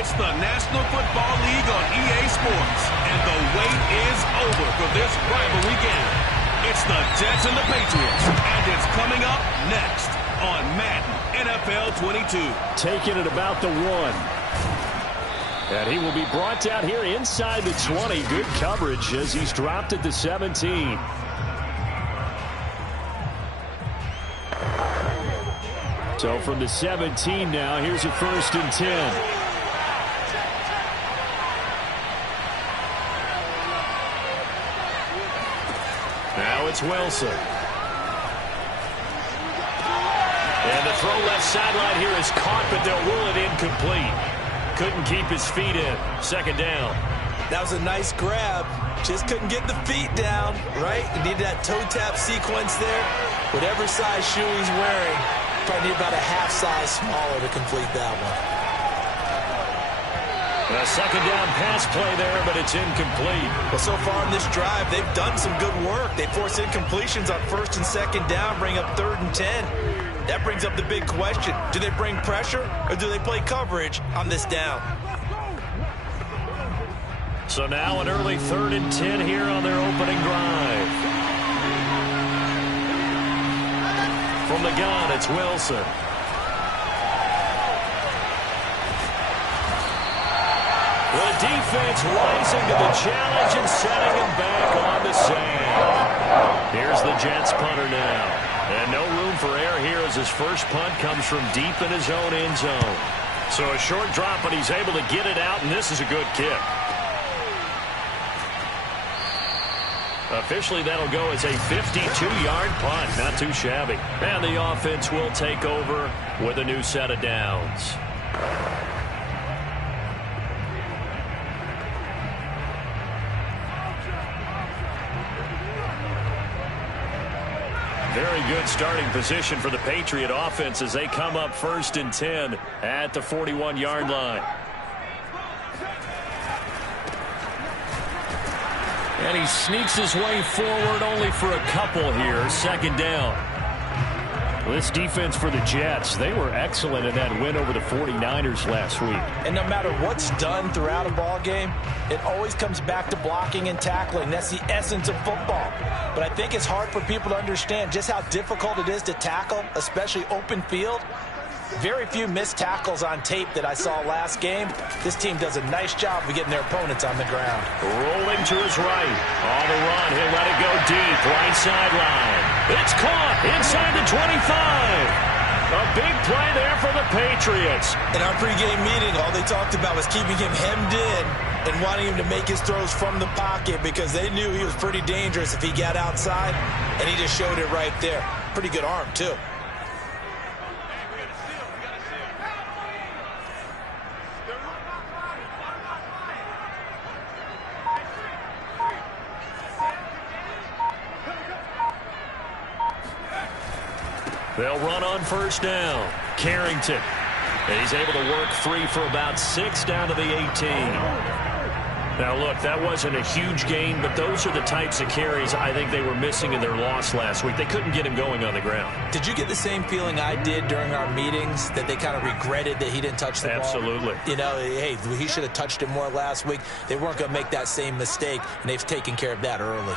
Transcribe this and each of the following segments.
It's the National Football League on EA Sports, and the wait is over for this rivalry game. It's the Jets and the Patriots, and it's coming up next on Madden NFL 22. Taking it about the 1. And he will be brought down here inside the 20. Good coverage as he's dropped at the 17. So from the 17 now, here's a 1st and 10. Now it's Wilson. And the throw left sideline here is caught, but they'll rule it incomplete. Couldn't keep his feet in. 2nd down. That was a nice grab. Just couldn't get the feet down, right? You need that toe tap sequence there. Whatever size shoe he's wearing, probably need about a half size smaller to complete that one. A 2nd down pass play there, but it's incomplete. Well, so far in this drive, they've done some good work. They force incompletions on 1st and 2nd down, bring up 3rd and 10. That brings up the big question. Do they bring pressure, or do they play coverage on this down? So now an early 3rd and 10 here on their opening drive. From the gun, it's Wilson. The defense rising to the challenge and setting him back on the sand. Here's the Jets punter now. And no room for error here as his first punt comes from deep in his own end zone. So a short drop, but he's able to get it out, and this is a good kick. Officially, that'll go as a 52-yard punt. Not too shabby. And the offense will take over with a new set of downs. Very good starting position for the Patriot offense as they come up 1st and 10 at the 41-yard line. And he sneaks his way forward only for a couple here. 2nd down. This defense for the Jets, they were excellent in that win over the 49ers last week. And no matter what's done throughout a ball game, it always comes back to blocking and tackling. That's the essence of football. But I think it's hard for people to understand just how difficult it is to tackle, especially open field. Very few missed tackles on tape that I saw last game. This team does a nice job of getting their opponents on the ground. Rolling to his right. On the run, he'll let it go deep. Right sideline. It's caught inside the 25. A big play there for the Patriots. In our pregame meeting, all they talked about was keeping him hemmed in and wanting him to make his throws from the pocket because they knew he was pretty dangerous if he got outside, and he just showed it right there. Pretty good arm, too. They'll run on 1st down. Carrington. And he's able to work free for about 6 down to the 18. Now, look, that wasn't a huge gain, but those are the types of carries I think they were missing in their loss last week. They couldn't get him going on the ground. Did you get the same feeling I did during our meetings, that they kind of regretted that he didn't touch the ball? Absolutely. You know, hey, he should have touched it more last week. They weren't going to make that same mistake, and they've taken care of that early.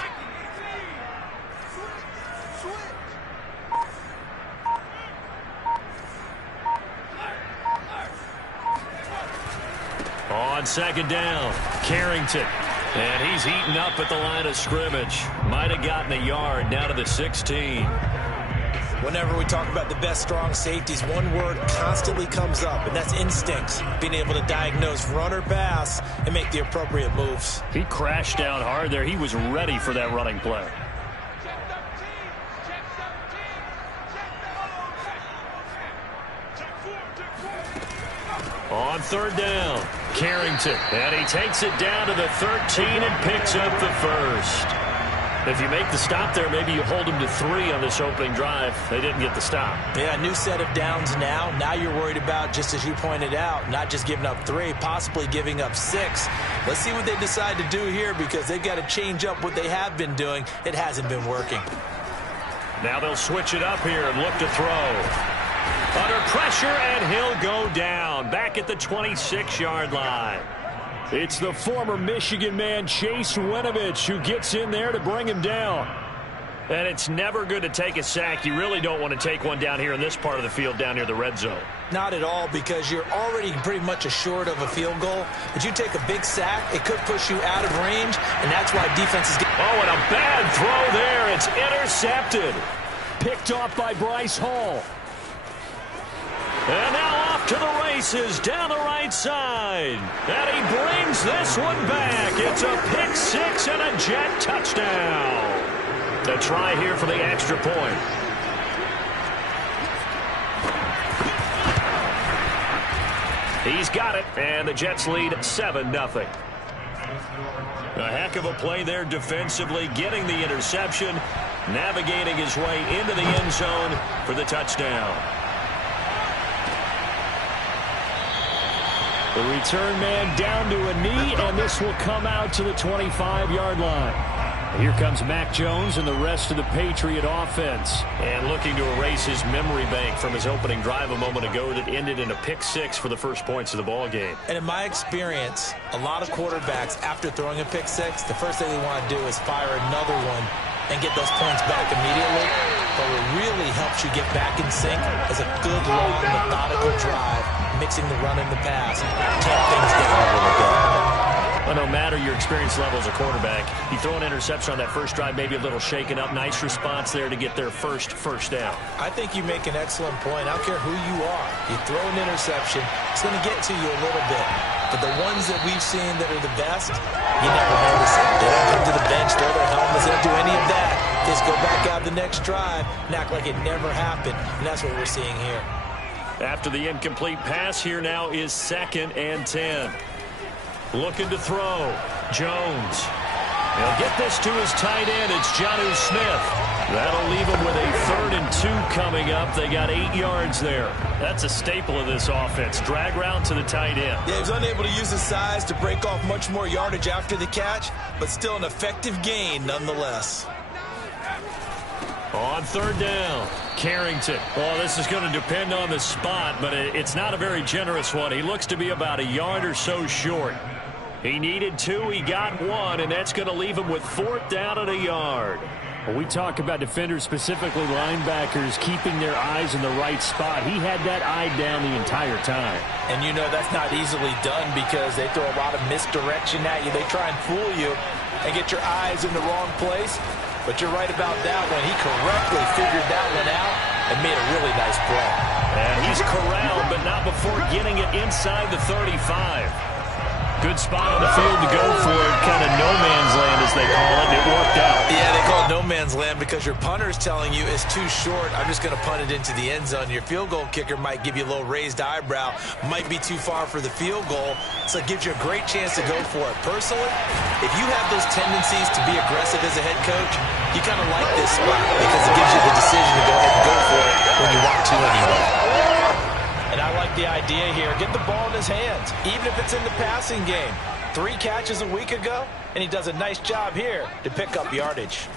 On 2nd down, Carrington. And he's eaten up at the line of scrimmage. Might have gotten a yard down to the 16. Whenever we talk about the best strong safeties, one word constantly comes up, and that's instincts. Being able to diagnose run or pass and make the appropriate moves. He crashed down hard there. He was ready for that running play. On 3rd down, Carrington. And he takes it down to the 13 and picks up the 1st. If you make the stop there, maybe you hold them to 3 on this opening drive. They didn't get the stop. Yeah, new set of downs now. Now you're worried about, just as you pointed out, not just giving up 3, possibly giving up 6. Let's see what they decide to do here because they've got to change up what they have been doing. It hasn't been working. Now they'll switch it up here and look to throw. Under pressure, and he'll go down. Back at the 26-yard line. It's the former Michigan man, Chase Winovich, who gets in there to bring him down. And it's never good to take a sack. You really don't want to take one down here in this part of the field, down near the red zone. Not at all, because you're already pretty much assured of a field goal. But you take a big sack, it could push you out of range, and that's why defenses get... Oh, and a bad throw there. It's intercepted. Picked off by Bryce Hall. And now off to the races down the right side. And he brings this one back. It's a pick six and a Jet touchdown. A try here for the extra point. He's got it, and the Jets lead 7-0. A heck of a play there defensively, getting the interception, navigating his way into the end zone for the touchdown. The return man down to a knee, and this will come out to the 25-yard line. Here comes Mac Jones and the rest of the Patriot offense. And looking to erase his memory bank from his opening drive a moment ago that ended in a pick six for the first points of the ball game. And in my experience, a lot of quarterbacks, after throwing a pick six, the first thing they want to do is fire another one and get those points back immediately. But what really helps you get back in sync is a good, long, methodical drive, mixing the run and the pass. Tamp things down a little bit. Well, no matter your experience level as a quarterback, you throw an interception on that first drive, maybe a little shaken up. Nice response there to get their first down. I think you make an excellent point. I don't care who you are. You throw an interception, it's going to get to you a little bit. But the ones that we've seen that are the best, you never notice it. They don't come to the bench, throw their helmets, they don't do any of that. Just go back out the next drive and act like it never happened. And that's what we're seeing here. After the incomplete pass, here now is 2nd and 10. Looking to throw. Jones. He'll get this to his tight end. It's Jonnu Smith. That'll leave him with a 3rd and 2 coming up. They got 8 yards there. That's a staple of this offense. Drag route to the tight end. Yeah, he was unable to use his size to break off much more yardage after the catch, but still an effective gain nonetheless. On 3rd down, Carrington. Well, this is going to depend on the spot, but it's not a very generous one. He looks to be about a yard or so short. He needed 2, he got 1, and that's going to leave him with 4th down and a yard. When we talk about defenders, specifically linebackers, keeping their eyes in the right spot, he had that eye down the entire time. And you know that's not easily done because they throw a lot of misdirection at you. They try and fool you and get your eyes in the wrong place. But you're right about that one. He correctly figured that one out and made a really nice play. And he's corralled, but not before getting it inside the 35. Good spot on the field to go for it. Kind of no man's land, as they call it. It worked out. Yeah, they call it no man's land because your punter is telling you it's too short. I'm just going to punt it into the end zone. Your field goal kicker might give you a little raised eyebrow. Might be too far for the field goal. So it gives you a great chance to go for it. Personally, if you have those tendencies to be aggressive as a head coach, you kind of like this spot because it gives you the decision to go ahead and go for it when you want to anyway. And I like the idea here. Get the ball in his hands, even if it's in the passing game. 3 catches a week ago, and he does a nice job here to pick up yardage.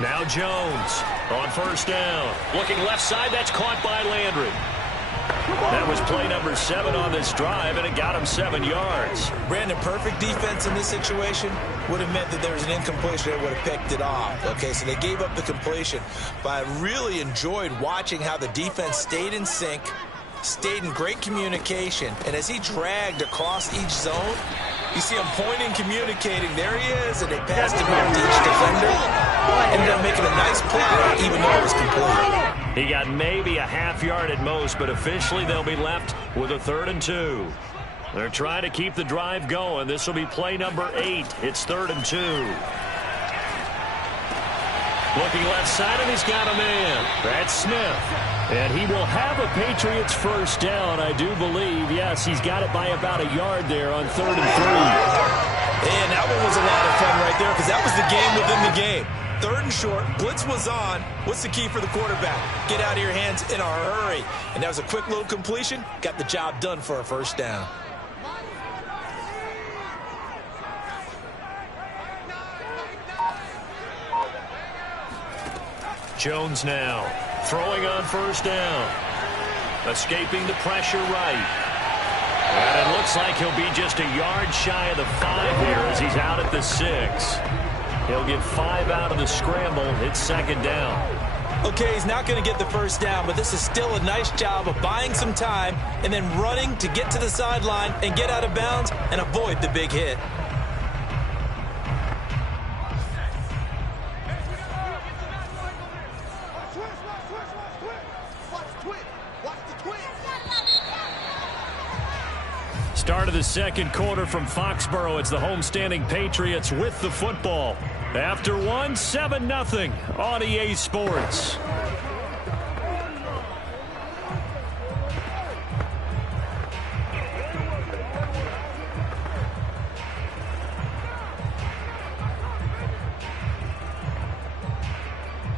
Now Jones on 1st down. Looking left side, that's caught by Landry. That was play number 7 on this drive, and it got him 7 yards. Brandon, perfect defense in this situation would have meant that there was an incompletion that would have picked it off. Okay, so they gave up the completion. But I really enjoyed watching how the defense stayed in sync, stayed in great communication, and as he dragged across each zone, you see him pointing, communicating. There he is, and they passed him out to each defender. Ended up making a nice play, even though it was complete. He got maybe a half yard at most, but officially they'll be left with a 3rd and 2. They're trying to keep the drive going. This will be play number 8. It's 3rd and 2. Looking left side, and he's got a man. That's Smith. And he will have a Patriots 1st down, I do believe. Yes, he's got it by about a yard there on 3rd and 3. And that one was a lot of fun right there because that was the game within the game. 3rd and short, blitz was on. What's the key for the quarterback? Get out of your hands in a hurry. And that was a quick little completion. Got the job done for a 1st down. Jones now throwing on 1st down. Escaping the pressure right. And it looks like he'll be just a yard shy of the 5 here as he's out at the 6. He'll get 5 out of the scramble. It's second down. Okay, he's not going to get the first down, but this is still a nice job of buying some time and then running to get to the sideline and get out of bounds and avoid the big hit. Start of the second quarter from Foxborough. It's the homestanding Patriots with the football. After 1, 7-0 on EA Sports.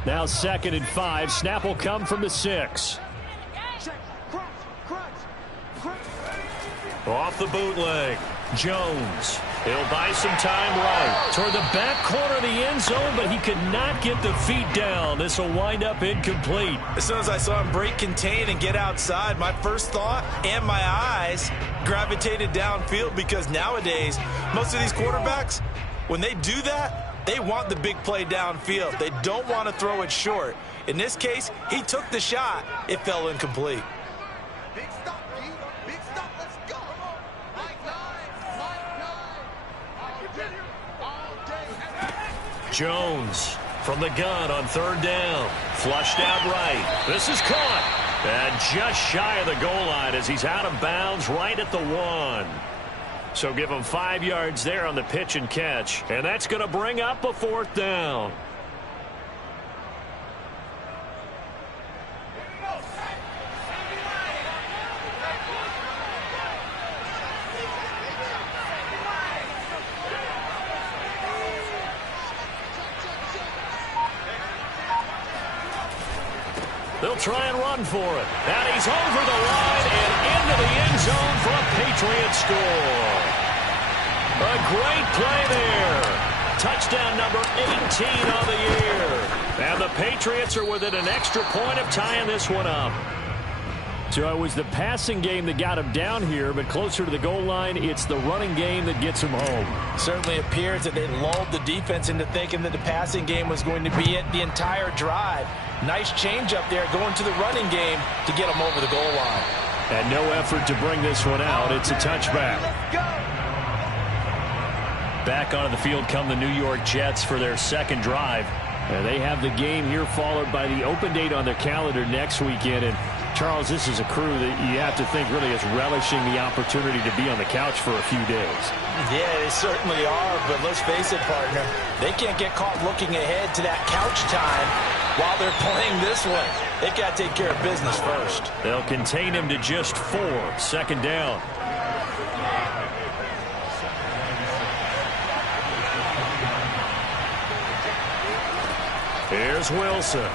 Now 2nd and 5. Snap will come from the 6. Off the bootleg. Jones. He'll buy some time right toward the back corner of the end zone, but he could not get the feet down. This will wind up incomplete. As soon as I saw him break contain and get outside, my first thought and my eyes gravitated downfield, because nowadays, most of these quarterbacks, when they do that, they want the big play downfield. They don't want to throw it short. In this case, he took the shot. It fell incomplete. Jones from the gun on 3rd down. Flushed out right. This is caught. And just shy of the goal line as he's out of bounds right at the 1. So give him 5 yards there on the pitch and catch. And that's going to bring up a 4th down. They'll try and run for it. And he's over the line and into the end zone for a Patriot score. A great play there. Touchdown number 18 on the year. And the Patriots are within an extra point of tying this one up. So it was the passing game that got him down here, but closer to the goal line, it's the running game that gets him home. Certainly appears that they lulled the defense into thinking that the passing game was going to be it the entire drive. Nice change up there going to the running game to get him over the goal line. And no effort to bring this one out. It's a touchback. Back onto the field come the New York Jets for their second drive. And they have the game here followed by the open date on their calendar next weekend. And Charles, this is a crew that you have to think really is relishing the opportunity to be on the couch for a few days. Yeah, they certainly are, but let's face it, partner, they can't get caught looking ahead to that couch time while they're playing this one. They've got to take care of business first. They'll contain him to just 4. Second down. Here's Wilson.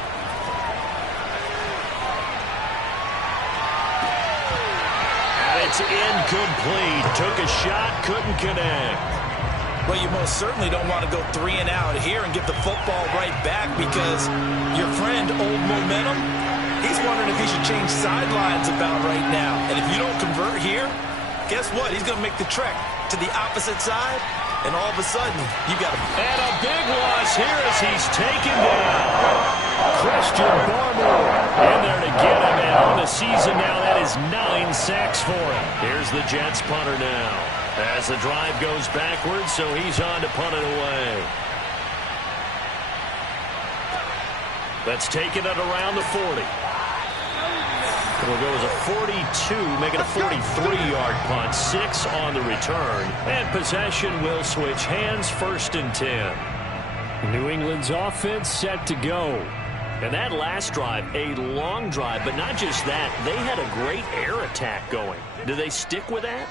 It's incomplete. Took a shot, couldn't connect. Well, you most certainly don't want to go 3 and out here and get the football right back, because your friend, Old Momentum, he's wondering if he should change sidelines about right now. And if you don't convert here, guess what? He's going to make the trek to the opposite side, and all of a sudden, you got him. And a big loss here as he's taken down. Christian Barmore in there to get him, and on the season now, that is 9 sacks for him. Here's the Jets punter now as the drive goes backwards, so he's on to punt it away. That's taken it around the 40. It'll go as a 42, make it a 43-yard punt, 6 on the return, and possession will switch hands, 1st and 10. New England's offense set to go. And that last drive, a long drive, but not just that, they had a great air attack going. Do they stick with that?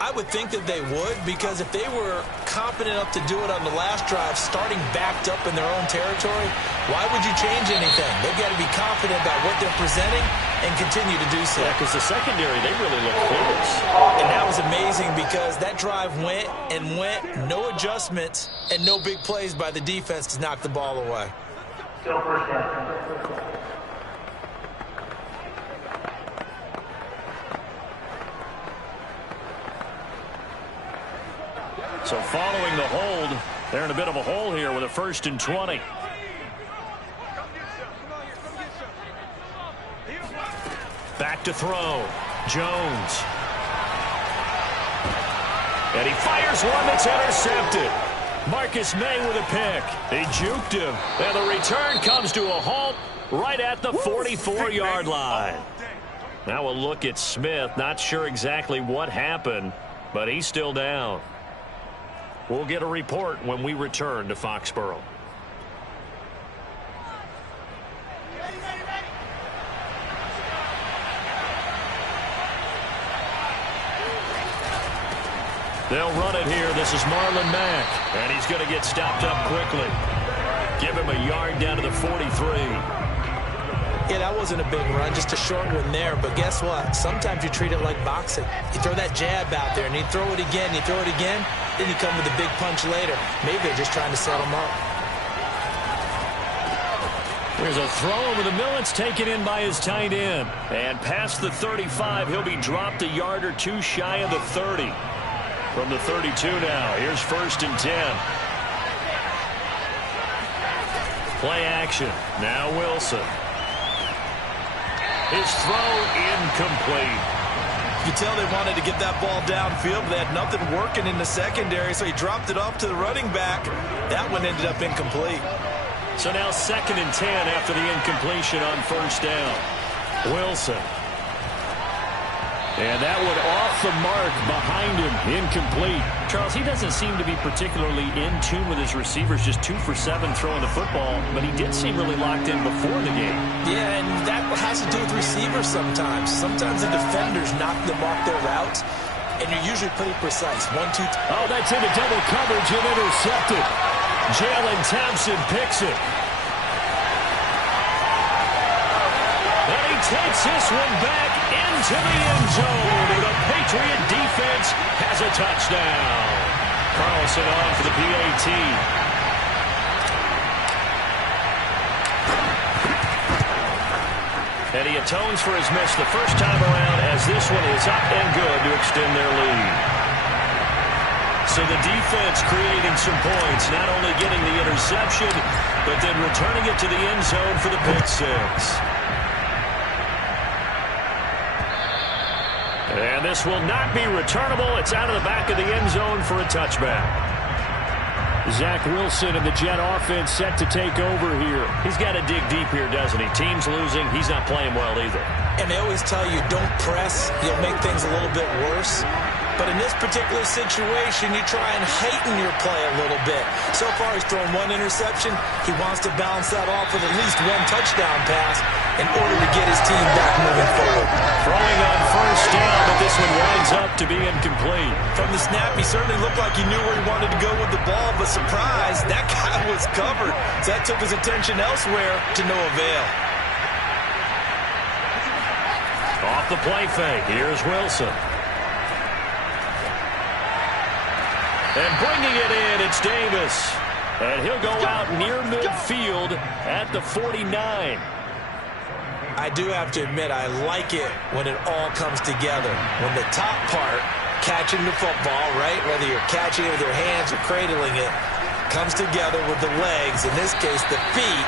I would think that they would, because if they were competent enough to do it on the last drive, starting backed up in their own territory, why would you change anything? They've got to be confident about what they're presenting and continue to do so. Yeah, because the secondary, they really look close. And that was amazing, because that drive went and went, no adjustments, and no big plays by the defense to knock the ball away. Still first down. So following the hold, they're in a bit of a hole here with a 1st and 20. Back to throw. Jones. And he fires one that's intercepted. Marcus May with a pick. He juked him. And the return comes to a halt right at the 44-yard line. Now a look at Smith. Not sure exactly what happened, but he's still down. We'll get a report when we return to Foxborough. They'll run it here. This is Marlon Mack, and he's going to get stopped up quickly. Give him a yard down to the 43. Yeah, that wasn't a big run, just a short one there. But guess what? Sometimes you treat it like boxing. You throw that jab out there, and you throw it again, you throw it again, then you come with a big punch later. Maybe they're just trying to set him up. There's a throw over the middle. It's taken in by his tight end. And past the 35, he'll be dropped a yard or two shy of the 30. From the 32 now, here's 1st and 10. Play action. Now Wilson. His throw incomplete. You tell they wanted to get that ball downfield, but they had nothing working in the secondary, so he dropped it off to the running back. That one ended up incomplete. So now 2nd and 10 after the incompletion on 1st down. Wilson. And that one off the mark behind him, incomplete. Charles, he doesn't seem to be particularly in tune with his receivers, just 2 for 7 throwing the football, but he did seem really locked in before the game. Yeah, and that has to do with receivers sometimes. Sometimes the defenders knock them off their routes, and you're usually pretty precise. 1, 2, 3. Oh, that's into double coverage and intercepted. Jalen Thompson picks it. And he takes this one back into the end zone. The Patriot defense has a touchdown. Carlson on for the PAT. And he atones for his miss the first time around as this one is up and good to extend their lead. So the defense creating some points, not only getting the interception, but then returning it to the end zone for the pick six. And this will not be returnable. It's out of the back of the end zone for a touchback. Zach Wilson and the Jet offense set to take over here. He's got to dig deep here, doesn't he? Team's losing. He's not playing well either. And they always tell you, don't press. You'll make things a little bit worse. But in this particular situation, you try and heighten your play a little bit. So far, he's thrown 1 interception. He wants to balance that off with at least 1 touchdown pass in order to get his team back moving forward. Throwing on 1st down, but this one winds up to be incomplete. From the snap, he certainly looked like he knew where he wanted to go with the ball, but surprise, that guy was covered. So that took his attention elsewhere to no avail. Off the play fake, here's Wilson. And bringing it in, it's Davis. And he'll go out near midfield at the 49. I do have to admit, I like it when it all comes together. When the top part, catching the football, right, whether you're catching it with your hands or cradling it, comes together with the legs, in this case the feet,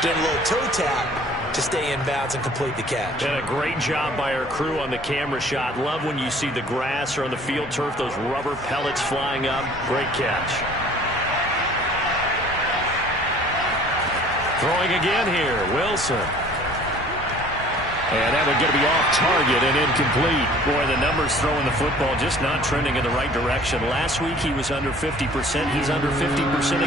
doing a little toe tap to stay in bounds and complete the catch. And a great job by our crew on the camera shot. Love when you see the grass or on the field turf, those rubber pellets flying up. Great catch. Throwing again here, Wilson. And that one going to be off target and incomplete. Boy, the numbers throwing the football just not trending in the right direction. Last week he was under 50%. He's under 50%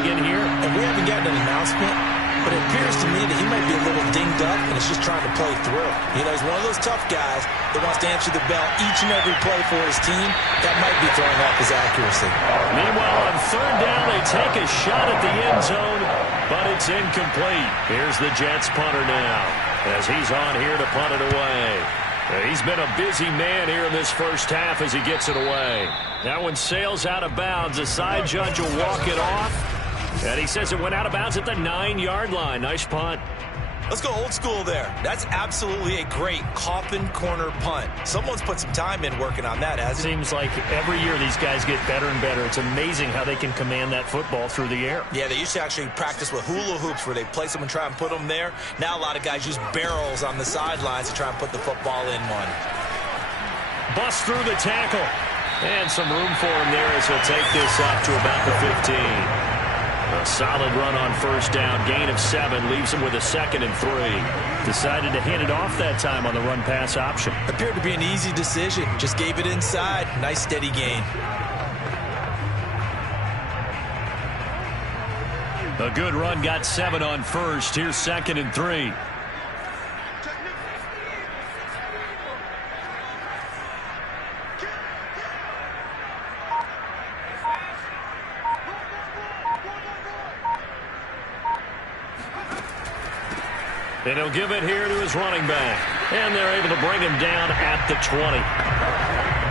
again here. And we haven't gotten an announcement, but it appears to me that he might be a little dinged up and is just trying to play through. You know, he's one of those tough guys that wants to answer the bell each and every play for his team. That might be throwing off his accuracy. Meanwhile, on 3rd down, they take a shot at the end zone, but it's incomplete. Here's the Jets punter now, as he's on here to punt it away. He's been a busy man here in this first half as he gets it away. That one sails out of bounds. The side judge will walk it off. And he says it went out of bounds at the 9-yard line. Nice punt. Let's go old school there. That's absolutely a great coffin corner punt. Someone's put some time in working on that, hasn't it? Seems like every year these guys get better and better. It's amazing how they can command that football through the air. Yeah, they used to actually practice with hula hoops where they place them and try and put them there. Now a lot of guys use barrels on the sidelines to try and put the football in one. Bust through the tackle. And some room for him there as he'll take this up to about the 15. A solid run on first down. Gain of 7 leaves him with a 2nd and 3. Decided to hand it off that time on the run-pass option. Appeared to be an easy decision. Just gave it inside. Nice steady gain. A good run got 7 on first. Here's 2nd and 3. And he'll give it here to his running back. And they're able to bring him down at the 20.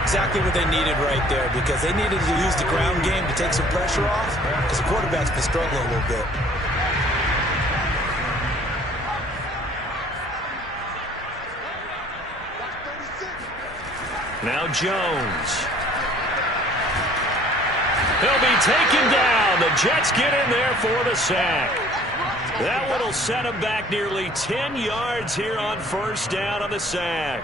Exactly what they needed right there, because they needed to use the ground game to take some pressure off, because the quarterback's been struggling a little bit. Now Jones. He'll be taken down. The Jets get in there for the sack. That one will set him back nearly 10 yards here on first down on the sack.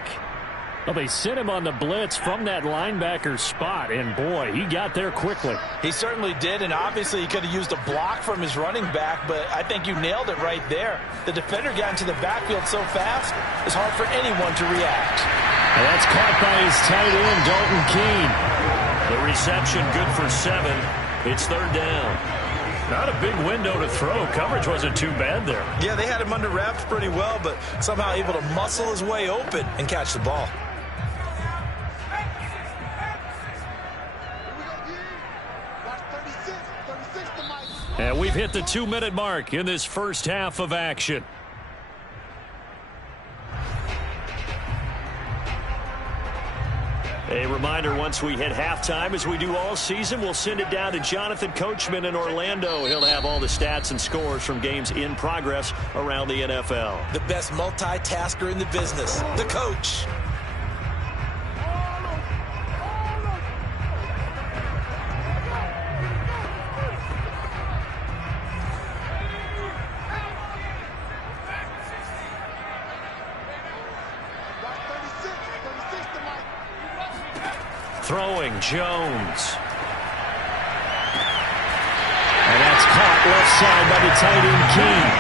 Well, they sent him on the blitz from that linebacker spot, and boy, he got there quickly. He certainly did, and obviously he could have used a block from his running back, but I think you nailed it right there. The defender got into the backfield so fast, it's hard for anyone to react. And that's caught by his tight end, Dalton Keene. The reception good for 7. It's 3rd down. Not a big window to throw. Coverage wasn't too bad there. Yeah, they had him under wraps pretty well, but somehow able to muscle his way open and catch the ball. And we've hit the 2-minute mark in this first half of action. A reminder, once we hit halftime, as we do all season, we'll send it down to Jonathan Coachman in Orlando. He'll have all the stats and scores from games in progress around the NFL. The best multitasker in the business, the coach. Throwing, Jones. And that's caught left side by the tight end, Keene.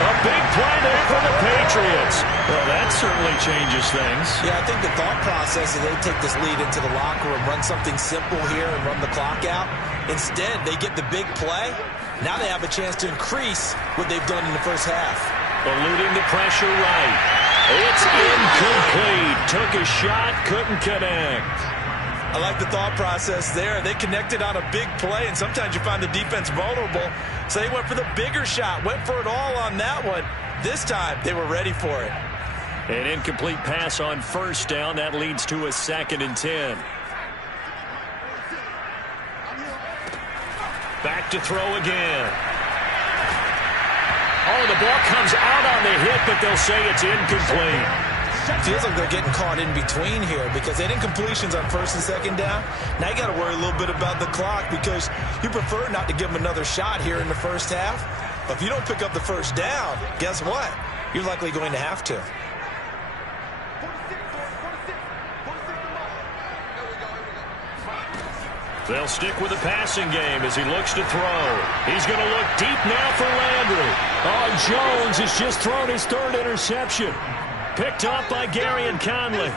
A big play there for the Patriots. Well, that certainly changes things. Yeah, I think the thought process is they take this lead into the locker room, run something simple here and run the clock out. Instead, they get the big play. Now they have a chance to increase what they've done in the first half. Eluding the pressure right. It's incomplete. Took a shot, couldn't connect. I like the thought process there. They connected on a big play, and sometimes you find the defense vulnerable. So they went for the bigger shot, went for it all on that one. This time, they were ready for it. An incomplete pass on first down. That leads to a 2nd and 10. Back to throw again. Oh, the ball comes out on the hit, but they'll say it's incomplete. Feels like they're getting caught in between here because they had incompletions on 1st and 2nd down. Now you got to worry a little bit about the clock because you prefer not to give them another shot here in the first half. But if you don't pick up the first down, guess what? You're likely going to have to. They'll stick with the passing game as he looks to throw. He's going to look deep now for Landry. Oh, Jones has just thrown his 3rd interception. Picked up by Gary and Conley.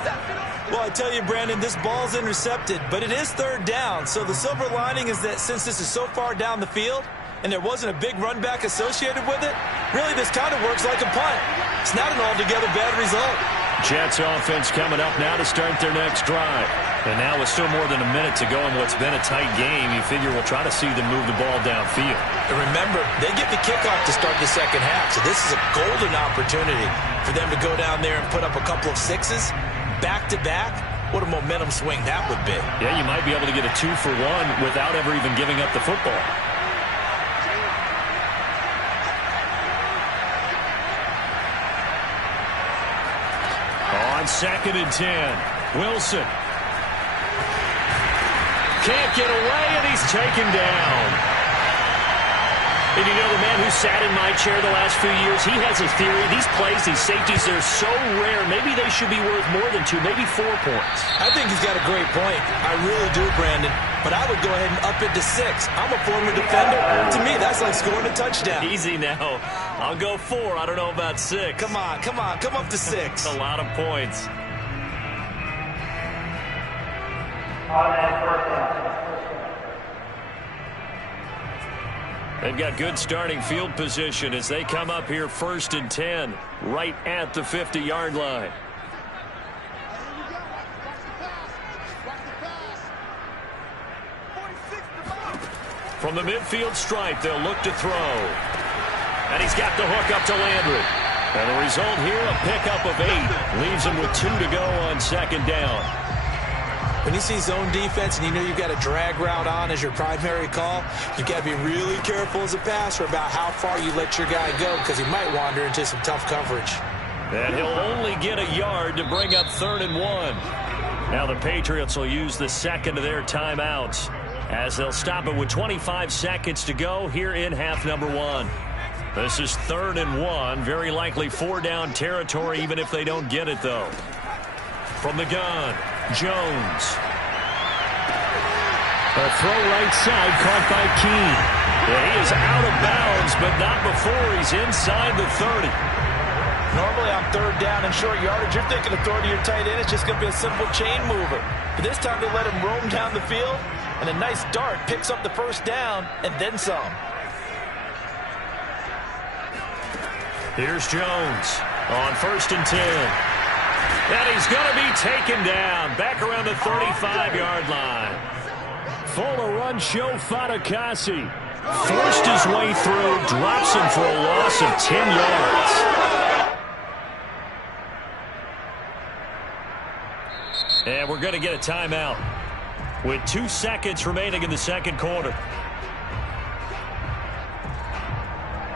Well, I tell you, Brandon, this ball's intercepted, but it is 3rd down. So the silver lining is that since this is so far down the field and there wasn't a big run back associated with it, really this kind of works like a punt. It's not an altogether bad result. Jets offense coming up now to start their next drive. And now with still more than a minute to go in what's been a tight game, you figure we'll try to see them move the ball downfield. And remember, they get the kickoff to start the second half, so this is a golden opportunity for them to go down there and put up a couple of 6s back-to-back. What a momentum swing that would be. Yeah, you might be able to get a 2-for-1 without ever even giving up the football. on 2nd and 10. Wilson. Can't get away, and he's taken down. And you know, the man who sat in my chair the last few years, he has a theory. These plays, these safeties, they're so rare. Maybe they should be worth more than 2, maybe 4 points. I think he's got a great point. I really do, Brandon. But I would go ahead and up it to 6. I'm a former defender. To me, that's like scoring a touchdown. Easy now. I'll go 4. I don't know about 6. Come on. Come up to 6. A lot of points. They've got good starting field position as they come up here 1st and 10, right at the 50-yard line. From the midfield stripe, they'll look to throw. And he's got the hook up to Landry. And the result here, a pickup of 8. Leaves him with 2 to go on 2nd down. When you see zone defense and you know you've got a drag route on as your primary call, you've got to be really careful as a passer about how far you let your guy go because he might wander into some tough coverage. And he'll only get a yard to bring up 3rd and 1. Now the Patriots will use the second of their timeouts as they'll stop it with 25 seconds to go here in half number 1. This is 3rd and 1, very likely 4-down territory even if they don't get it though. From the gun, Jones. A throw right side caught by Keene. Yeah, he is out of bounds, but not before he's inside the 30. Normally on 3rd down and short yardage, you're thinking of throwing to your tight end. It's just going to be a simple chain mover. But this time they let him roam down the field, and a nice dart picks up the 1st down and then some. Here's Jones on 1st and 10. And he's going to be taken down back around the 35-yard line. Fuller run show Fatukasi. Forced his way through, drops him for a loss of 10 yards. And we're going to get a timeout with 2 seconds remaining in the 2nd quarter.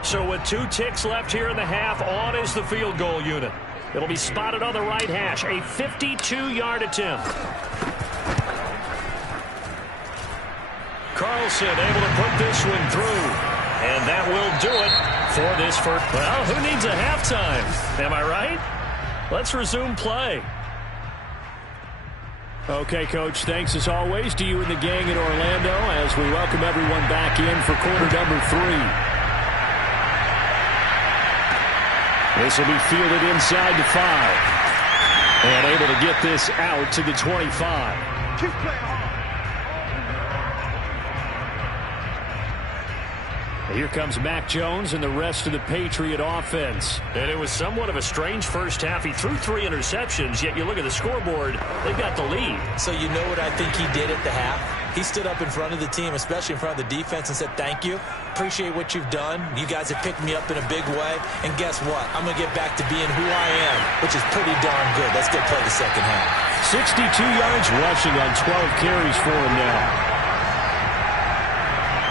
So with 2 ticks left here in the half, on is the field goal unit. It'll be spotted on the right hash. A 52-yard attempt. Carlson able to put this one through. And that will do it for this first. Well, who needs a halftime? Am I right? Let's resume play. Okay, Coach, thanks as always to you and the gang in Orlando as we welcome everyone back in for quarter number 3. This will be fielded inside the 5. And able to get this out to the 25. Keep playing hard. Here comes Mac Jones and the rest of the Patriot offense. And it was somewhat of a strange first half. He threw 3 interceptions, yet you look at the scoreboard, they've got the lead. So you know what I think he did at the half? He stood up in front of the team, especially in front of the defense, and said, thank you. Appreciate what you've done. You guys have picked me up in a big way. And guess what? I'm going to get back to being who I am, which is pretty darn good. Let's go play the second half. 62 yards rushing on 12 carries for him now.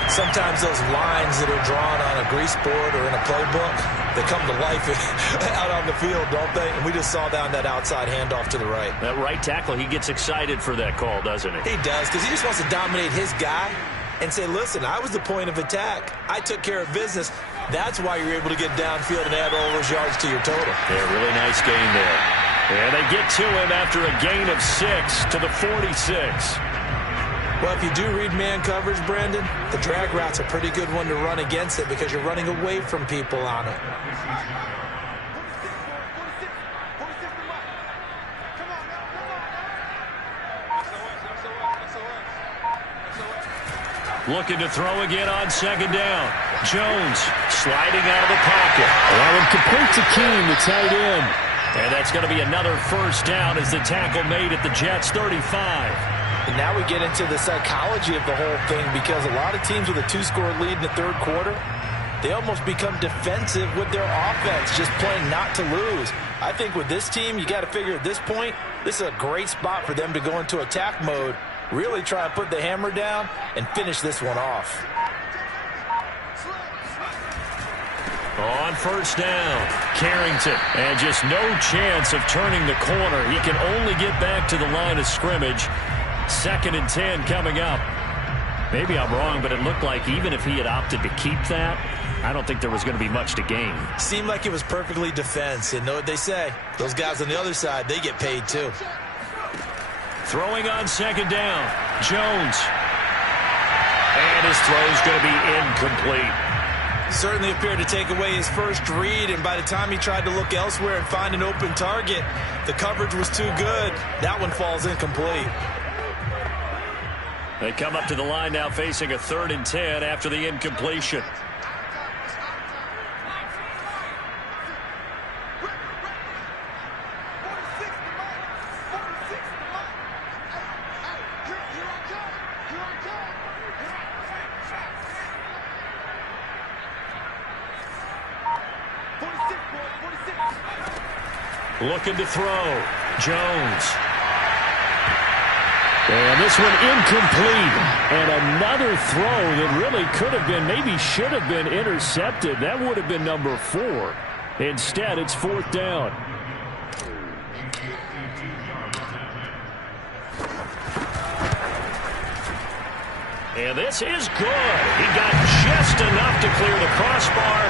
Sometimes those lines that are drawn on a grease board or in a playbook, they come to life out on the field, don't they? And we just saw down that outside handoff to the right. That right tackle, he gets excited for that call, doesn't he? He does, because he just wants to dominate his guy and say, listen, I was the point of attack. I took care of business. That's why you're able to get downfield and add all those yards to your total. Yeah, really nice gain there. And they get to him after a gain of 6 to the 46. Well, if you do read man coverage, Brandon, the drag route's a pretty good one to run against it because you're running away from people on it. Looking to throw again on second down. Jones sliding out of the pocket. That one complete to Keene, the tight end. And that's going to be another first down as the tackle made at the Jets' 35. And now we get into the psychology of the whole thing because a lot of teams with a 2-score lead in the third quarter, they almost become defensive with their offense, just playing not to lose. I think with this team, you got to figure at this point, this is a great spot for them to go into attack mode, really try and put the hammer down and finish this one off. On first down, Carrington. And just no chance of turning the corner. He can only get back to the line of scrimmage. 2nd and 10 coming up. Maybe I'm wrong, but it looked like even if he had opted to keep that, I don't think there was going to be much to gain. Seemed like it was perfectly defense. And know what they say? Those guys on the other side, they get paid too. Throwing on 2nd down, Jones. And his throw's going to be incomplete. Certainly appeared to take away his first read, and by the time he tried to look elsewhere and find an open target, the coverage was too good. That one falls incomplete. They come up to the line now facing a 3rd and 10 after the incompletion. Looking to throw. Jones. And this one incomplete. And another throw that really could have been, maybe should have been intercepted. That would have been number 4. Instead, it's 4th down. And this is good. He got just enough to clear the crossbar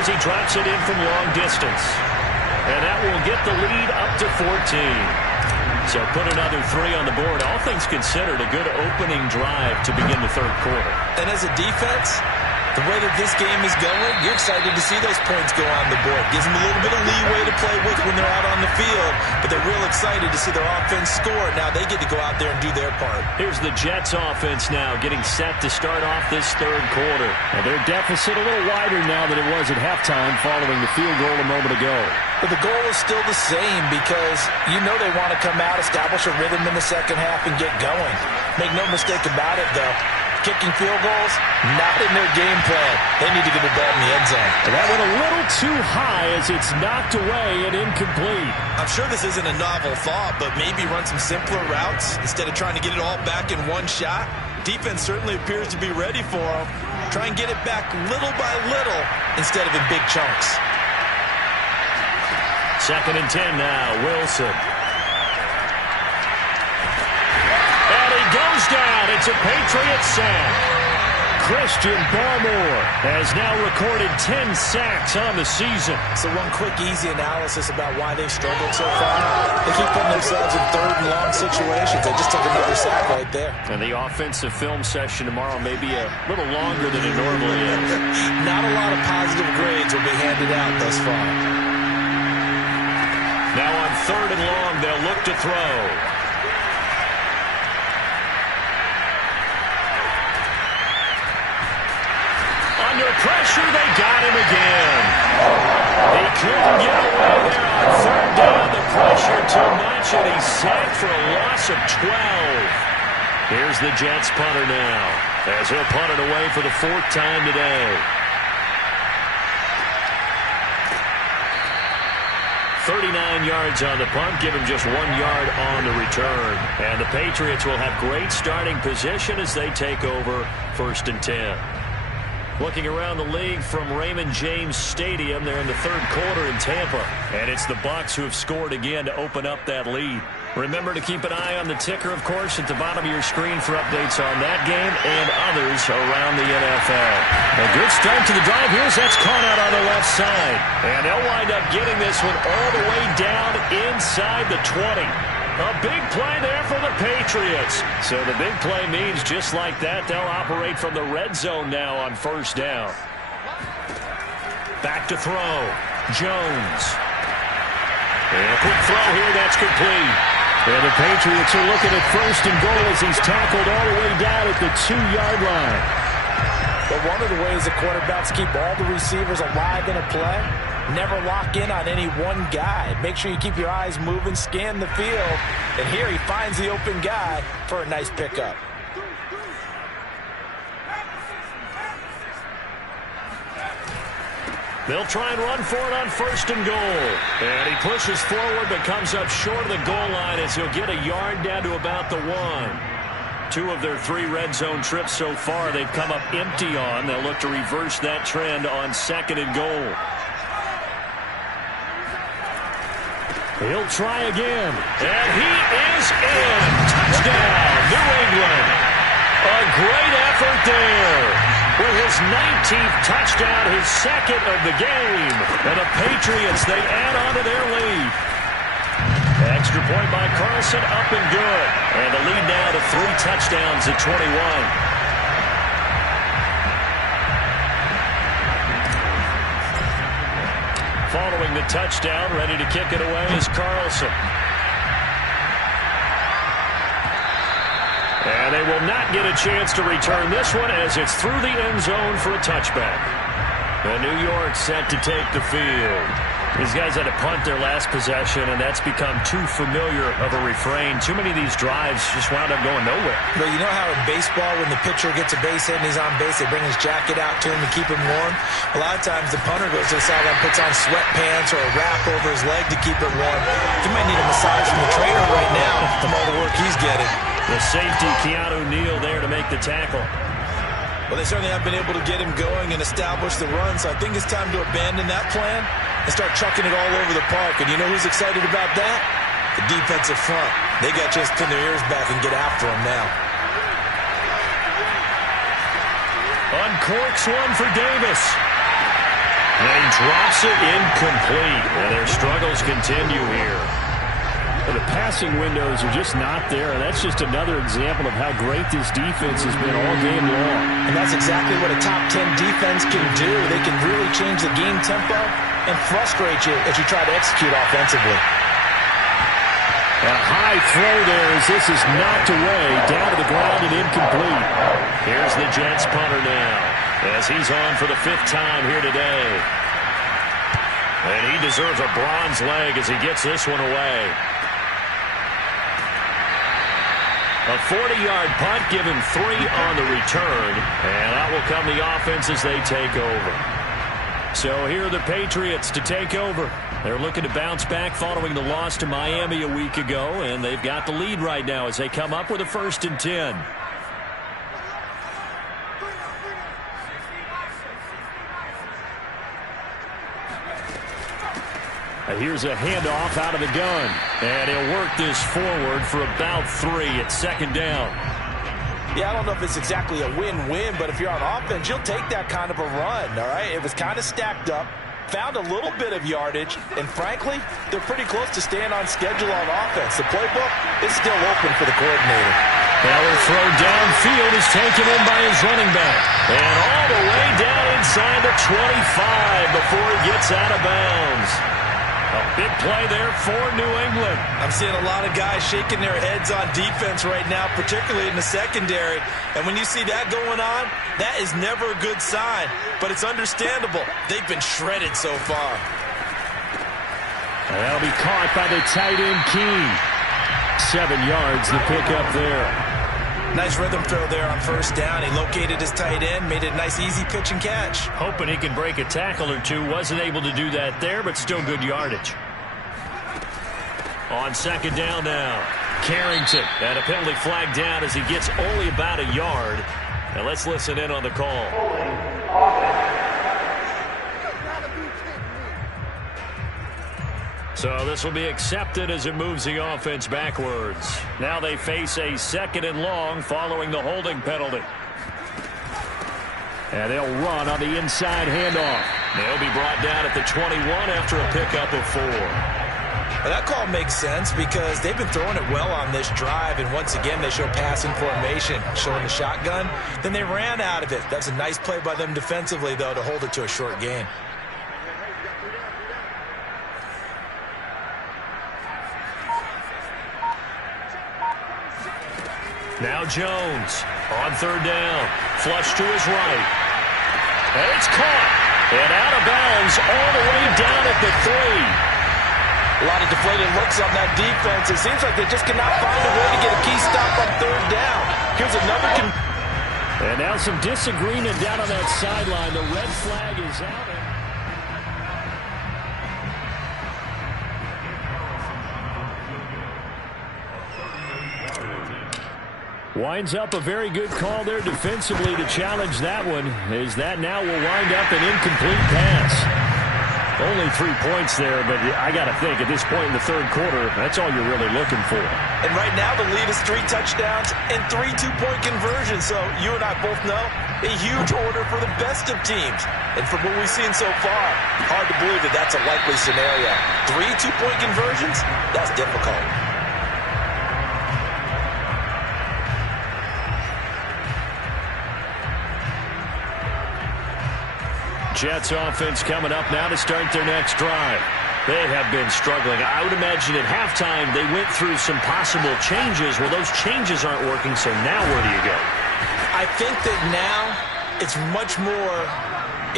as he drops it in from long distance. And that will get the lead up to 14. So put another 3 on the board. All things considered, a good opening drive to begin the 3rd quarter. And as a defense, the way that this game is going, you're excited to see those points go on the board. Gives them a little bit of leeway to play with when they're out on the field, but they're real excited to see their offense score. Now they get to go out there and do their part. Here's the Jets offense now getting set to start off this 3rd quarter. And their deficit a little wider now than it was at halftime following the field goal a moment ago. But the goal is still the same because you know they want to come out, establish a rhythm in the 2nd half, and get going. Make no mistake about it, though. Kicking field goals, not in their game plan. They need to get the ball in the end zone. And that went a little too high as it's knocked away and incomplete. I'm sure this isn't a novel thought, but maybe run some simpler routes instead of trying to get it all back in one shot. Defense certainly appears to be ready for them. Try and get it back little by little instead of in big chunks. 2nd and 10 now, Wilson. Goes down. It's a Patriots sack. Christian Barmore has now recorded 10 sacks on the season. So one quick, easy analysis about why they've struggled so far. They keep putting themselves in 3rd and long situations. They just took another sack right there. And the offensive film session tomorrow may be a little longer than it normally is. Not a lot of positive grades will be handed out thus far. Now on 3rd and long, they'll look to throw. Under pressure, they got him again. He couldn't get away there on 3rd down. The pressure too much, and he's sacked for a loss of 12. Here's the Jets punter now, as he'll punt it away for the 4th time today. 39 yards on the punt, give him just 1 yard on the return. And the Patriots will have great starting position as they take over 1st and 10. Looking around the league from Raymond James Stadium, they're in the 3rd quarter in Tampa. And it's the Bucs who have scored again to open up that lead. Remember to keep an eye on the ticker, of course, at the bottom of your screen for updates on that game and others around the NFL. A good start to the drive. Here's that's caught out on the left side. And they'll wind up getting this one all the way down inside the 20. A big play there for the Patriots. So the big play means just like that, they'll operate from the red zone now on 1st down. Back to throw. Jones. And a quick throw here, that's complete. And the Patriots are looking at 1st and goal as he's tackled all the way down at the 2-yard line. But one of the ways the quarterbacks keep all the receivers alive in a play, never lock in on any one guy. Make sure you keep your eyes moving, scan the field. And here he finds the open guy for a nice pickup. They'll try and run for it on 1st and goal. And he pushes forward but comes up short of the goal line as he'll get a yard down to about the 1. 2 of their 3 red zone trips so far they've come up empty on. They'll look to reverse that trend on 2nd and goal. He'll try again. And he is in. Touchdown, New England. A great effort there. With his 19th touchdown, his second of the game. And the Patriots, they add on to their lead. Extra point by Carlson, up and good. And the lead now to 3 touchdowns at 21. Following the touchdown, ready to kick it away is Carlson. And they will not get a chance to return this one as it's through the end zone for a touchback. And New York set to take the field. These guys had to punt their last possession, and that's become too familiar of a refrain. Too many of these drives just wound up going nowhere. But you know how in baseball, when the pitcher gets a base hit and he's on base, they bring his jacket out to him to keep him warm? A lot of times the punter goes to the sideline, puts on sweatpants or a wrap over his leg to keep it warm. He might need a massage from the trainer right now from all the work he's getting. The safety, Keanu Neal, there to make the tackle. Well, they certainly have been able to get him going and establish the run, so I think it's time to abandon that plan and start chucking it all over the park. And you know who's excited about that? The defensive front. They got just pin their ears back and get after him now. Uncorks one for Davis. And he drops it incomplete. And their struggles continue here. The passing windows are just not there, and that's just another example of how great this defense has been all game long. And that's exactly what a top 10 defense can do. They can really change the game tempo and frustrate you as you try to execute offensively. A high throw there as this is knocked away, down to the ground and incomplete. Here's the Jets punter now as he's on for the 5th time here today. And he deserves a bronze leg as he gets this one away. A 40-yard punt, given 3 on the return. And out will come the offense as they take over. So here are the Patriots to take over. They're looking to bounce back following the loss to Miami a week ago. And they've got the lead right now as they come up with a 1st and 10. Here's a handoff out of the gun. And he'll work this forward for about 3 at 2nd down. Yeah, I don't know if it's exactly a win-win, but if you're on offense, you'll take that kind of a run, all right? It was kind of stacked up, found a little bit of yardage, and frankly, they're pretty close to staying on schedule on offense. The playbook is still open for the coordinator. That will throw downfield is taken in by his running back. And all the way down inside the 25 before he gets out of bounds. A big play there for New England. I'm seeing a lot of guys shaking their heads on defense right now, particularly in the secondary. And when you see that going on, that is never a good sign. But it's understandable. They've been shredded so far. And that'll be caught by the tight end, Keene. 7 yards, the pickup there. Nice rhythm throw there on 1st down. He located his tight end, made it a nice easy pitch and catch. Hoping he can break a tackle or two. Wasn't able to do that there, but still good yardage. On 2nd down now, Carrington. And a penalty flag down as he gets only about a yard. Now let's listen in on the call. So this will be accepted as it moves the offense backwards. Now they face a 2nd and long following the holding penalty. And they'll run on the inside handoff. They'll be brought down at the 21 after a pickup of 4. Well, that call makes sense because they've been throwing it well on this drive, and once again they show passing formation, showing the shotgun. Then they ran out of it. That's a nice play by them defensively, though, to hold it to a short gain. Now Jones on 3rd down. Flush to his right. And it's caught. And out of bounds all the way down at the 3. A lot of deflated looks on that defense. It seems like they just cannot find a way to get a key stop on 3rd down. Here's another. And now some disagreement down on that sideline. The red flag is out. Winds up a very good call there defensively to challenge that one, as that now will wind up an incomplete pass. Only 3 points there, but I got to think at this point in the third quarter, that's all you're really looking for. And right now the lead is 3 touchdowns and 3 two-point conversions. So you and I both know a huge order for the best of teams. And from what we've seen so far, hard to believe that that's a likely scenario. 3 two-point conversions? That's difficult. Jets offense coming up now to start their next drive. They have been struggling. I would imagine at halftime they went through some possible changes. Well, those changes aren't working, so now where do you go? I think that now it's much more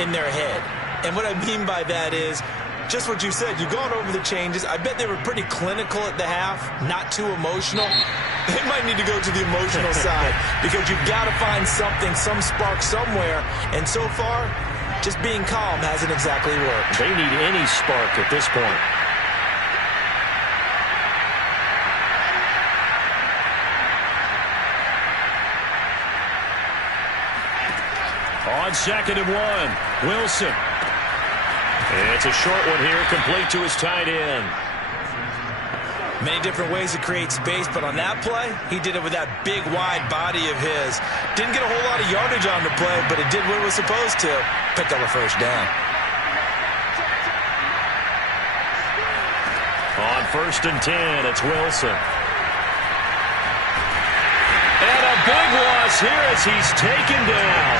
in their head. And what I mean by that is just what you said. You've gone over the changes. I bet they were pretty clinical at the half, not too emotional. They might need to go to the emotional side because you've got to find something, some spark somewhere. And so far, just being calm hasn't exactly worked. They need any spark at this point. On 2nd and 1, Wilson. It's a short one here, complete to his tight end. Many different ways to create space, but on that play, he did it with that big, wide body of his. Didn't get a whole lot of yardage on the play, but it did what it was supposed to. Picked up a first down. On 1st and 10, it's Wilson. And a big loss here as he's taken down.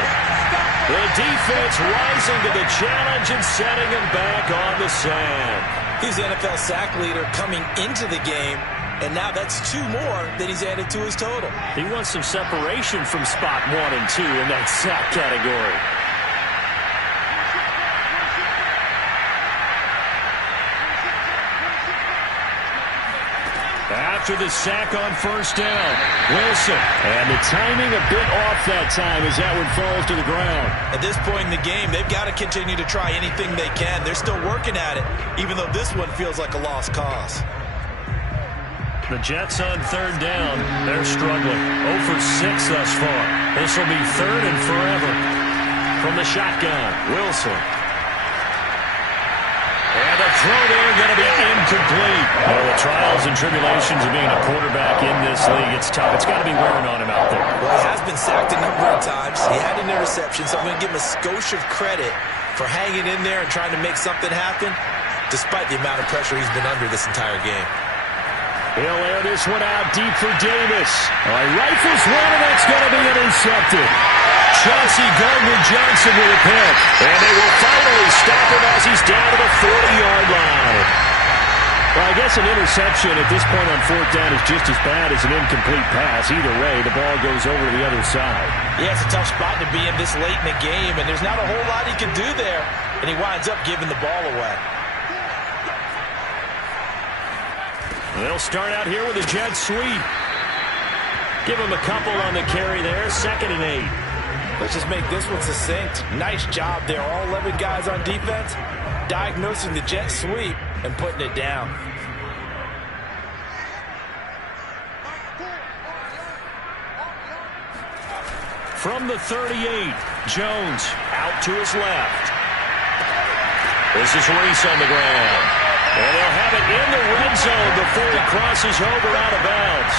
The defense rising to the challenge and setting him back on the sand. He's the NFL sack leader coming into the game, and now that's 2 more that he's added to his total. He wants some separation from spot 1 and 2 in that sack category. After the sack on 1st down, Wilson. And the timing a bit off that time as that one falls to the ground. At this point in the game, they've got to continue to try anything they can. They're still working at it, even though this one feels like a lost cause. The Jets on 3rd down. They're struggling. 0 for 6 thus far. This will be 3rd and forever. From the shotgun, Wilson. And the throw there going to be incomplete. Oh, the trials and tribulations of being a quarterback in this league, it's tough. It's got to be wearing on him out there. Well, he has been sacked a number of times. He had an interception, so I'm going to give him a skosh of credit for hanging in there and trying to make something happen, despite the amount of pressure he's been under this entire game. He'll air this one out deep for Davis. Rifles one, and that's going to be intercepted. Chauncey Gardner-Johnson with a pick. And they will finally stop him as he's down to the 40-yard line. Well, I guess an interception at this point on 4th down is just as bad as an incomplete pass. Either way, the ball goes over to the other side. Yeah, it's a tough spot to be in this late in the game, and there's not a whole lot he can do there, and he winds up giving the ball away. They'll start out here with a jet sweep. Give him a couple on the carry there. 2nd and 8. Let's just make this one succinct. Nice job there. All 11 guys on defense diagnosing the jet sweep and putting it down. From the 38, Jones out to his left. This is Reese on the ground. And they'll have it in the red zone before he crosses over out of bounds.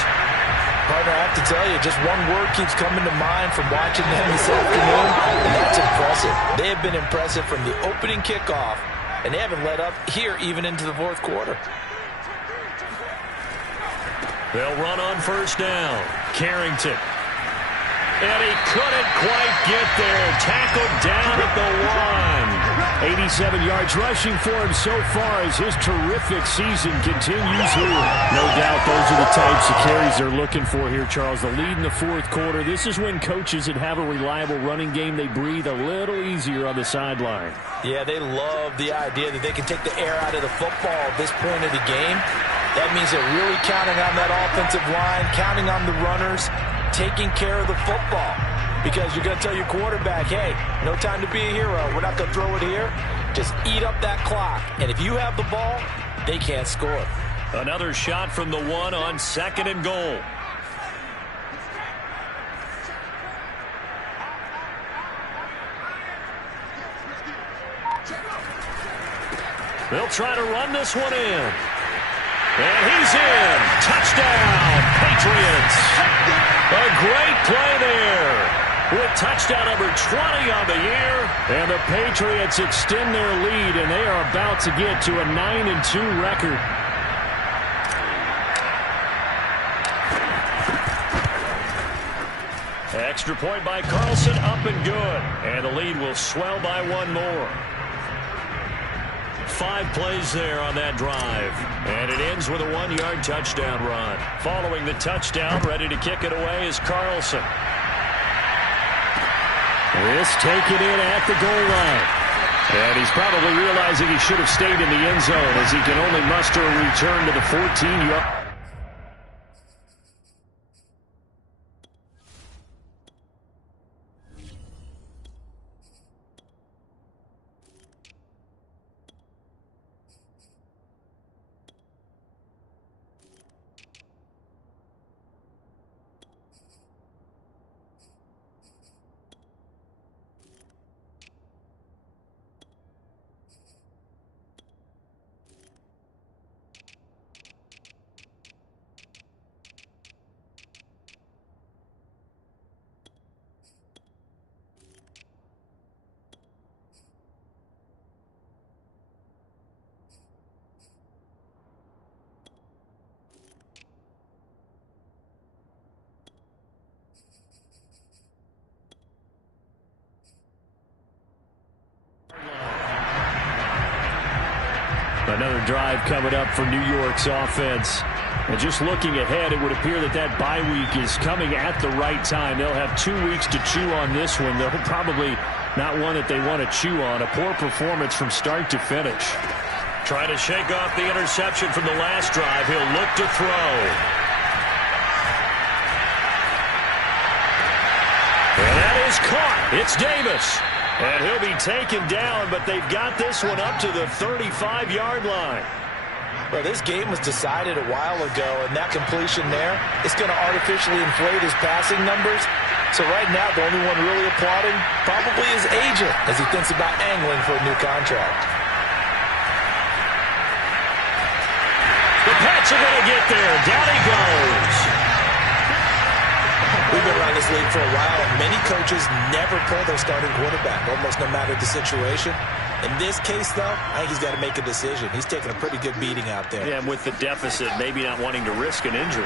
Partner, I have to tell you, just one word keeps coming to mind from watching them this afternoon, and that's impressive. They have been impressive from the opening kickoff, and they haven't let up here even into the 4th quarter. They'll run on 1st down. Carrington. And he couldn't quite get there. Tackled down at the 1. 87 yards rushing for him so far as his terrific season continues here. No doubt those are the types of carries they're looking for here, Charles. The lead in the 4th quarter. This is when coaches that have a reliable running game, they breathe a little easier on the sideline. Yeah, they love the idea that they can take the air out of the football at this point of the game. That means they're really counting on that offensive line, counting on the runners, taking care of the football. Because you're going to tell your quarterback, hey, no time to be a hero. We're not going to throw it here. Just eat up that clock. And if you have the ball, they can't score. Another shot from the 1 on 2nd and goal. They'll try to run this one in. And he's in. Touchdown, Patriots. A great play there. With touchdown number 20 on the year. And the Patriots extend their lead, and they are about to get to a 9-2 record. Extra point by Carlson, up and good. And the lead will swell by one more. 5 plays there on that drive. And it ends with a 1-yard touchdown run. Following the touchdown, ready to kick it away is Carlson. This taken in at the goal line. And he's probably realizing he should have stayed in the end zone as he can only muster a return to the 14-yard. Another drive coming up for New York's offense. And just looking ahead, it would appear that that bye week is coming at the right time. They'll have 2 weeks to chew on this one. They'll probably not one that they want to chew on. A poor performance from start to finish. Trying to shake off the interception from the last drive. He'll look to throw. And that is caught. It's Davis. And he'll be taken down, but they've got this one up to the 35-yard line. Well, this game was decided a while ago, and that completion there is going to artificially inflate his passing numbers. So right now, the only one really applauding probably his agent as he thinks about angling for a new contract. The Pats are going to get there. Down he goes. We've been around this league for a while, and many coaches never pull their starting quarterback, almost no matter the situation. In this case, though, I think he's got to make a decision. He's taking a pretty good beating out there. Yeah, and with the deficit, maybe not wanting to risk an injury.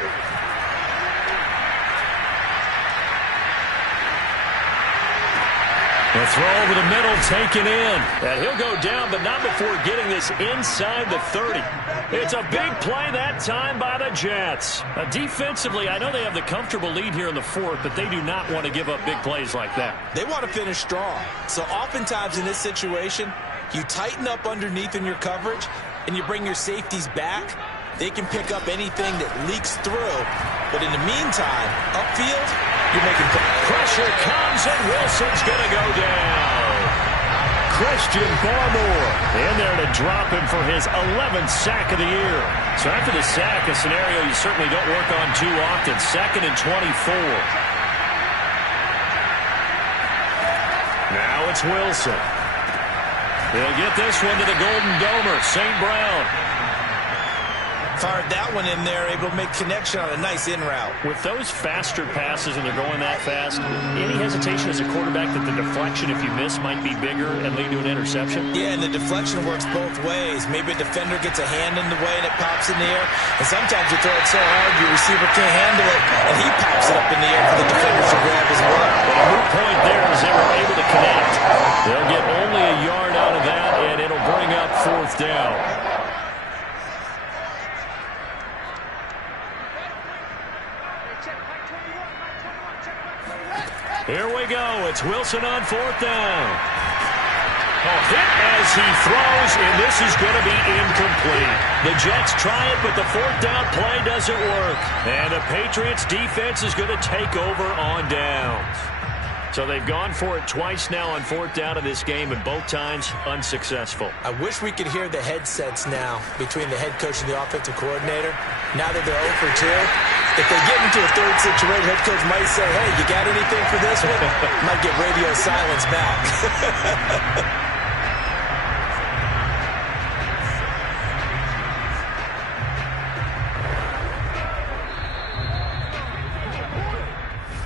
The throw over the middle taken in. And he'll go down, but not before getting this inside the 30. It's a big play that time by the Jets. Defensively, I know they have the comfortable lead here in the fourth, but they do not want to give up big plays like that. They want to finish strong. So oftentimes in this situation, you tighten up underneath in your coverage, and you bring your safeties back. They can pick up anything that leaks through. But in the meantime, upfield, you're making pressure comes, and Wilson's going to go down. Christian Barmore in there to drop him for his 11th sack of the year. So after the sack, a scenario you certainly don't work on too often. 2nd and 24. Now it's Wilson. He'll get this one to the Golden Domer, St. Brown. Fired that one in there, able to make connection on a nice in route. With those faster passes and they're going that fast, any hesitation as a quarterback that the deflection, if you miss, might be bigger and lead to an interception? Yeah, and the deflection works both ways. Maybe a defender gets a hand in the way and it pops in the air. And sometimes you throw it so hard your receiver can't handle it, and he pops it up in the air for the defenders to grab as well. But a moot point there is they were able to connect. They'll get only a yard out of that, and it'll bring up 4th down. Here we go. It's Wilson on 4th down. Hit as he throws, and this is going to be incomplete. The Jets try it, but the 4th down play doesn't work. And the Patriots defense is going to take over on downs. So they've gone for it twice now on 4th down in this game, and both times unsuccessful. I wish we could hear the headsets now between the head coach and the offensive coordinator. Now that they're 0 for 2, if they get into a third situation, head coach might say, hey, you got anything for this one? Might get radio silence back.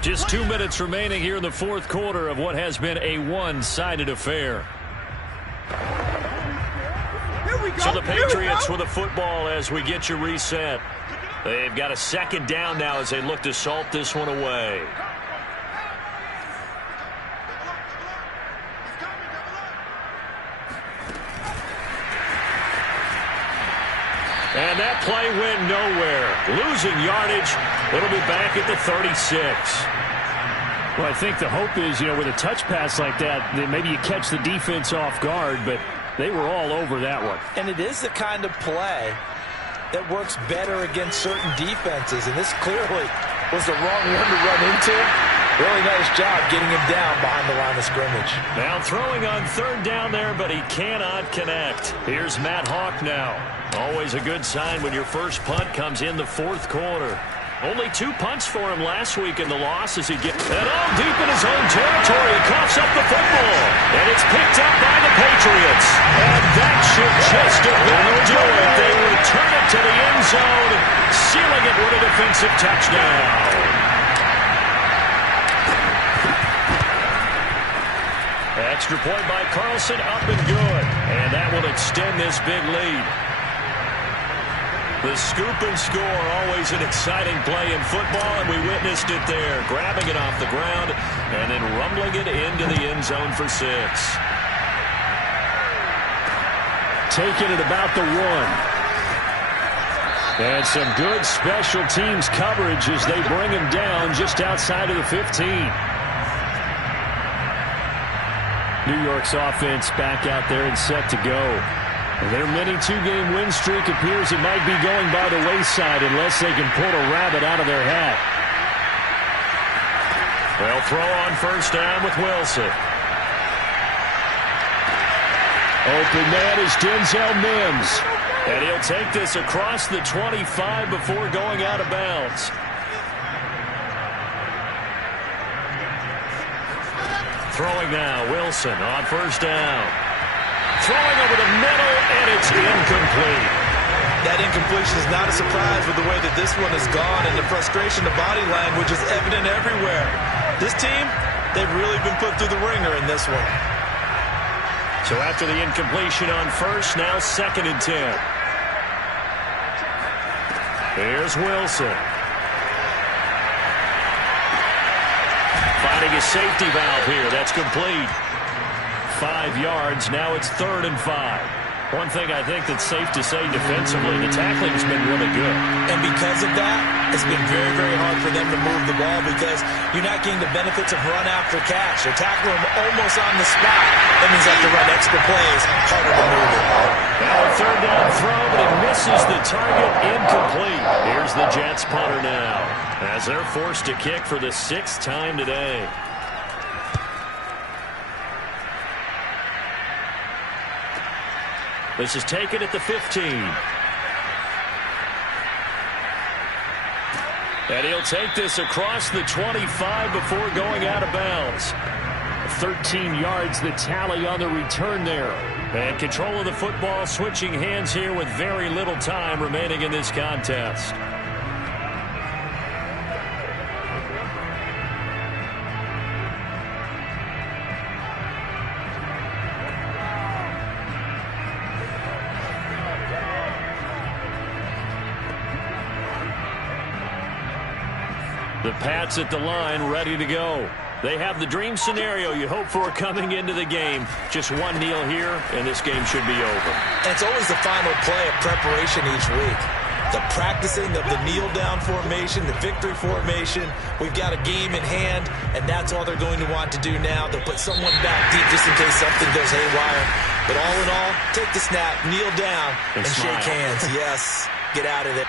Just 2 minutes remaining here in the fourth quarter of what has been a one-sided affair. So the Patriots with a football as we get you reset. They've got a second down now as they look to salt this one away. And that play went nowhere. Losing yardage. It'll be back at the 36. Well, I think the hope is, with a touch pass like that, that maybe you catch the defense off guard, but they were all over that one. And it is the kind of play that works better against certain defenses, and this clearly was the wrong one to run into. Really nice job getting him down behind the line of scrimmage. Now throwing on third down there, but he cannot connect. Here's Matt Hawk now. Always a good sign when your first punt comes in the fourth quarter. Only 2 punts for him last week in the loss as he gets it all deep in his own territory. He coughs up the football, and it's picked up by the Patriots. And that should just about do it. They return it to the end zone, sealing it with a defensive touchdown. Extra point by Carlson, up and good. And that will extend this big lead. The scoop and score, always an exciting play in football, and we witnessed it there. Grabbing it off the ground and then rumbling it into the end zone for 6. Taking it about the 1. And some good special teams coverage as they bring him down just outside of the 15. New York's offense back out there and set to go. Their mini 2-game win streak appears it might be going by the wayside unless they can pull a rabbit out of their hat. They'll throw on first down with Wilson. Open man is Denzel Mims. And he'll take this across the 25 before going out of bounds. Throwing now, Wilson on first down. Throwing over the middle, and it's incomplete. That incompletion is not a surprise with the way that this one has gone, and the frustration, the body language is evident everywhere. This team, they've really been put through the ringer in this one. So after the incompletion on first, now 2nd and 10. Here's Wilson. Finding a safety valve here. That's complete. 5 yards. Now it's 3rd and 5. One thing I think that's safe to say defensively, the tackling's been really good. And because of that, it's been very, very hard for them to move the ball because you're not getting the benefits of run after catch. They're tackling them almost on the spot. That means they have to run extra plays, harder to move it. Now a 3rd down throw, but it misses the target, incomplete. Here's the Jets punter now as they're forced to kick for the 6th time today. This is taken at the 15. And he'll take this across the 25 before going out of bounds. 13 yards, the tally on the return there. And control of the football, switching hands here with very little time remaining in this contest. The Pats at the line, ready to go. They have the dream scenario you hope for coming into the game. Just one kneel here, and this game should be over. And it's always the final play of preparation each week. The practicing of the kneel-down formation, the victory formation. We've got a game in hand, and that's all they're going to want to do now. They'll put someone back deep just in case something goes haywire. But all in all, take the snap, kneel down, and shake hands. Yes, get out of there.